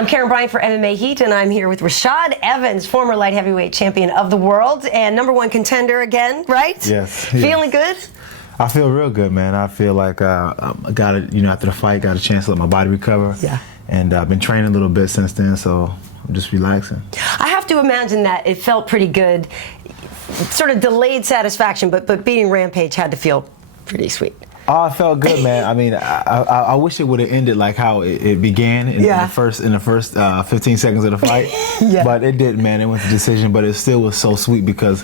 I'm Karyn Bryant for MMA H.E.A.T, and I'm here with Rashad Evans, former light heavyweight champion of the world and #1 contender again, right? Yes. Feeling good? I feel real good, man. I feel like I got it. After the fight, got a chance to let my body recover. Yeah. And I've been training a little bit since then, so I'm just relaxing. I have to imagine that it felt pretty good. Sort of delayed satisfaction, but beating Rampage had to feel pretty sweet. Oh, it felt good, man. I mean, I wish it would have ended like how it began in the first 15 seconds of the fight. Yeah. But it didn't, man. It went to decision, but it still was so sweet because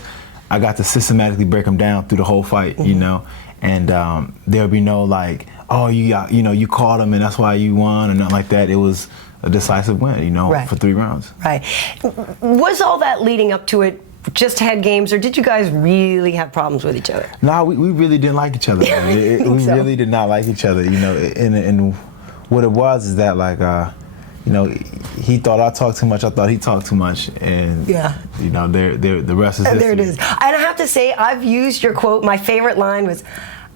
I got to systematically break them down through the whole fight, you know. And there'll be no like, oh, you caught him and that's why you won, or nothing like that. It was a decisive win, you know, for 3 rounds. Right. Was all that leading up to it just head games, or did you guys really have problems with each other? No, we really didn't like each other. We really did not like each other, you know. And what it was is that, like, you know, he thought I talked too much. I thought he talked too much, and you know, the rest is history. There it is. And I have to say, I've used your quote. My favorite line was,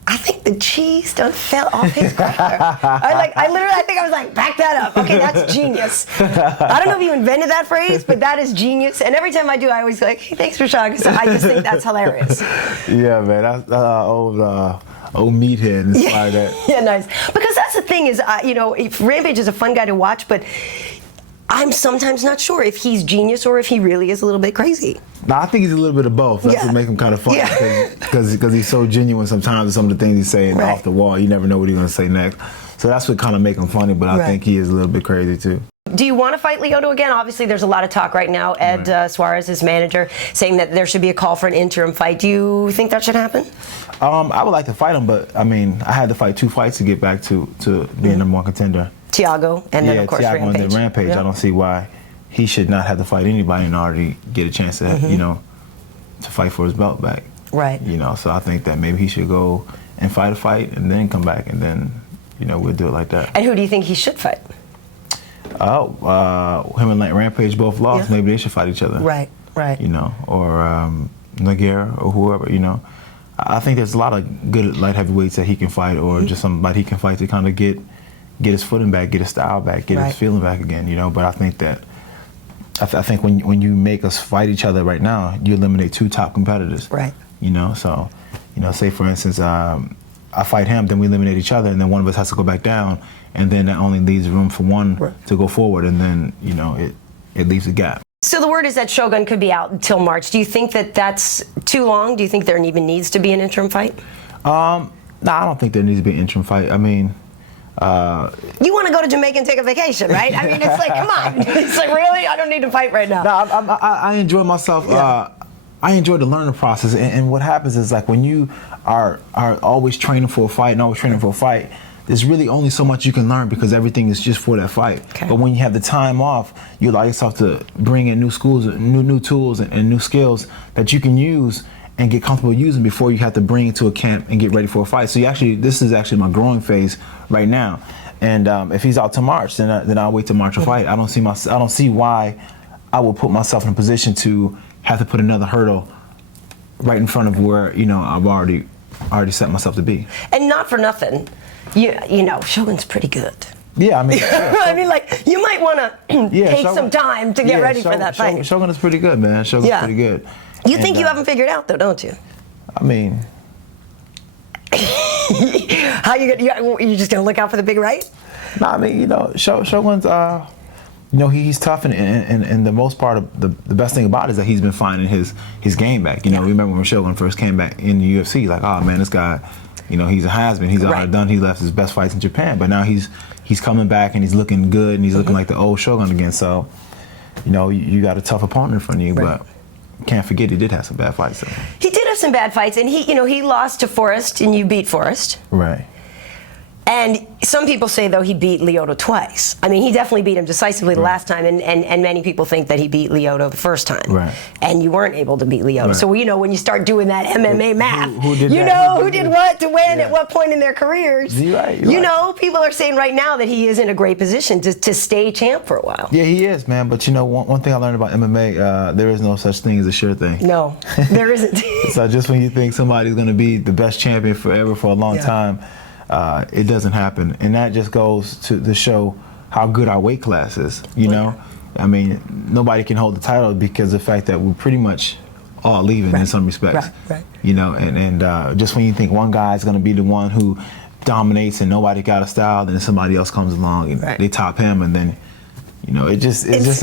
"I think the cheese done fell off his cracker." I think I was like, back that up. Okay, that's genius. I don't know if you invented that phrase, but that is genius. And every time I do, I always like, hey, thanks, Rashad, because I just think that's hilarious. Yeah, man, that's old meathead inspired that. Yeah, nice. Because that's the thing is, you know, Rampage is a fun guy to watch, but I'm sometimes not sure if he's genius or if he really is a little bit crazy. No, I think he's a little bit of both. That's what makes him kind of funny, because he's so genuine sometimes with some of the things he's saying off the wall. You never know what he's going to say next. So that's what kind of makes him funny, but I think he is a little bit crazy too. Do you want to fight Lyoto again? Obviously, there's a lot of talk right now. Ed Suarez, his manager, saying that there should be a call for an interim fight. Do you think that should happen? I would like to fight him, but I mean, I had to fight 2 fights to get back to being #1 contender. Thiago, and then of course Thiago Rampage. And then Rampage. I don't see why he should not have to fight anybody and already get a chance to, you know, to fight for his belt back. Right. You know, so I think that maybe he should go and fight a fight and then come back, and then, you know, we'll do it like that. And who do you think he should fight? Him and Rampage both lost. Yeah. Maybe they should fight each other. Right, right. You know, or Nogueira or whoever, you know. I think there's a lot of good light heavyweights that he can fight, or just somebody he can fight to kind of get his footing back, get his style back, get his feeling back again, you know. But I think that I think when you make us fight each other right now, you eliminate 2 top competitors. Right. You know, so, you know, say for instance, I fight him, then we eliminate each other, and then one of us has to go back down, and then that only leaves room for one to go forward, and then, you know, it leaves a gap. So the word is that Shogun could be out until March. Do you think that that's too long? Do you think there even needs to be an interim fight? No, I don't think there needs to be an interim fight. I mean, you want to go to Jamaica and take a vacation, right? I mean, it's like, come on. It's like, really? I don't need to fight right now. No, I enjoy myself. I enjoy the learning process. And what happens is, like, when you are always training for a fight and always training for a fight, there's really only so much you can learn because everything is just for that fight. Okay. But when you have the time off, you allow yourself to bring in new tools and new skills that you can use and get comfortable using before you have to bring it to a camp and get ready for a fight. So this is actually my growing phase right now. And if he's out to March, then I'll wait to March to fight. I don't see why I will put myself in a position to have to put another hurdle right in front of where, you know, I've already set myself to be. And not for nothing, you know, Shogun's pretty good. Yeah, I mean, I mean, like, you might want to take some time to get ready for that fight. Shogun is pretty good, man. Shogun's pretty good. You think you haven't figured out, though, don't you? I mean, how you just gonna look out for the big right? No, I mean, you know, Shogun's you know, he's tough, and the most part of the best thing about it is that he's been finding his game back. You know, remember when Shogun first came back in the UFC, like, oh man, this guy, you know, he's a has-been. He's done. He left his best fights in Japan, but now he's coming back and he's looking good and he's looking like the old Shogun again. So, you know, you got a tough opponent in front of you, but can't forget he did have some bad fights. Though. He did have some bad fights, and he lost to Forrest, and you beat Forrest. Right. And some people say, though, he beat Lyoto twice. I mean, he definitely beat him decisively the last time, and many people think that he beat Lyoto the first time. Right. And you weren't able to beat Lyoto. Right. So, you know, when you start doing that MMA math, who did what to win at what point in their careers. You're right. You know, people are saying right now that he is in a great position to stay champ for a while. Yeah, he is, man. But, you know, one thing I learned about MMA, there is no such thing as a sure thing. No, there isn't. So just when you think somebody's going to be the best champion forever for a long time, it doesn't happen, and that just goes to show how good our weight class is. You know, I mean, nobody can hold the title because of the fact that we're pretty much all leaving in some respects. Right. You know, and just when you think one guy's going to be the one who dominates and nobody got a style, then somebody else comes along and they top him, and then you know it just goes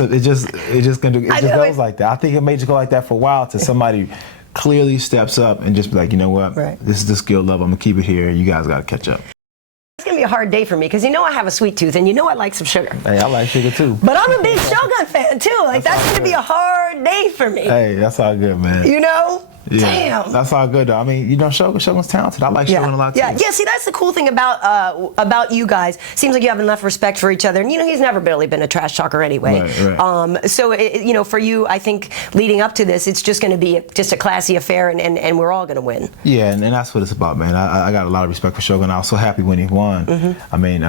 like that. I think it may just go like that for a while till somebody clearly steps up and just be like, you know what, this is the skill level. I'm gonna keep it here. You guys got to catch up. It's gonna be a hard day for me because you know I have a sweet tooth and you know I like some sugar. Hey, I like sugar too. But I'm a big Shogun fan too. Like that's gonna be a hard day for me. Hey, that's all good, man. You know? Yeah, damn. That's all good though. I mean, you know, Shogun's talented. I like Shogun a lot too. Yeah. See, that's the cool thing about you guys. Seems like you have enough respect for each other, and you know he's never really been a trash talker anyway. Right. So you know, for you, I think leading up to this, it's just going to be just a classy affair, and we're all going to win. Yeah, and that's what it's about, man. I got a lot of respect for Shogun. I was so happy when he won. I mean,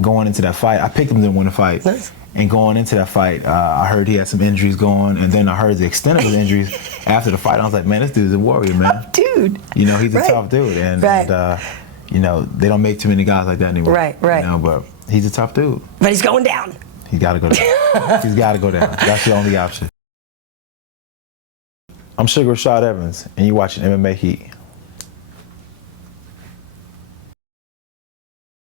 going into that fight, I picked him to win the fight. Nice. And going into that fight, I heard he had some injuries going, and then I heard the extent of his injuries after the fight. I was like, man, this dude's a warrior, man. Oh, dude. You know, he's a tough dude, and you know, they don't make too many guys like that anymore. Right. You know, but he's a tough dude. But he's going down. He's got to go down. He's got to go down. That's the only option. I'm Suga Rashad Evans, and you're watching MMA Heat.